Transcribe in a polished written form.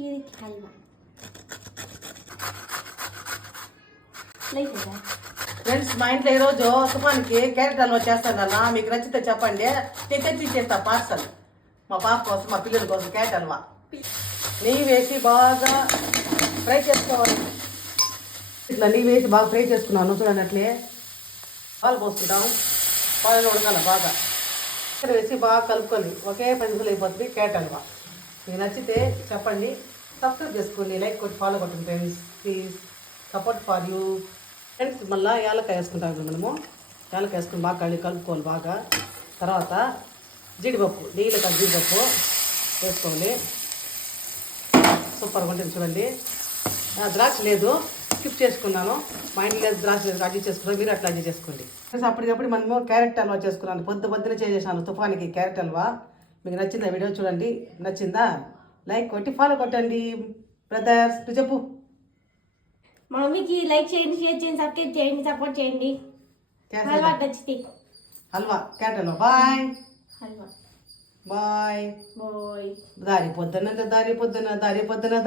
కీరికి halwa friends, మా ఇంట్లో ఈరోజు తుఫాన్కి క్యారెట్ హల్వా చేస్తానన్నా. మీకు నచ్చితే చెప్పండి, నేను తెచ్చిచ్చేస్తా పార్సల్. మా పాప కోసం, మా పిల్లల కోసం క్యారెట్ హల్వా. నెయ్యి వేసి బాగా ఫ్రై చేసుకోవాలి. ఇట్లా నెయ్యి వేసి బాగా ఫ్రై చేసుకున్నాను. చూడండి, అట్లే పాలు పోసుకుంటాం. పాలు ఉడకాలి బాగా. ఇక్కడ వేసి బాగా కలుపుకొని ఒకే 10 నిమిషాలు అయిపోతుంది క్యారెట్ హల్వా. మీకు నచ్చితే చెప్పండి, సబ్స్క్రైబ్ చేసుకోండి, లైక్ కొట్టి ఫాలో కొట్టండి friends. Please support for you friends. మళ్ళీ యాలక్కాయ వేసుకుంటాం. ఇప్పుడు మనము యాలక్కాయ వేసుకుని బాగా కలుపుకోవాలి బాగా. తర్వాత జీడిపప్పు, నెయ్యిలో కాదు జీడిపప్పు వేసుకోవాలి. సూపర్గా ఉంటుంది చూడండి. ద్రాక్ష లేదు, స్కిప్ చేసుకున్నాను. మా ఇంట్లో లేదు ద్రాక్ష, అడ్జస్ట్ చేసుకున్నాను. మీరు అట్లా అడ్జస్ట్ చేసుకోండి. అప్పటికప్పుడు మనము క్యారెట్ హల్వా చేసుకున్నాను. పొద్దునే చేసేసాను తుఫానికి క్యారెట్ హల్వా. మీకు నచ్చిందా వీడియో? చూడండి, నచ్చిందా లైక్ కొట్టి ఫాలో కొట్టండి. బ్రదర్స్, నువ్వు చెప్పు. మా మమ్మీకి లైక్ చేయండి, షేర్ చేయండి, సబ్స్క్రైబ్ చేయండి, సపోర్ట్ చేయండి. హల్వా నచ్చితే halwa carrot halwa. Bye halwa bye. Bye. దారి పొద్దున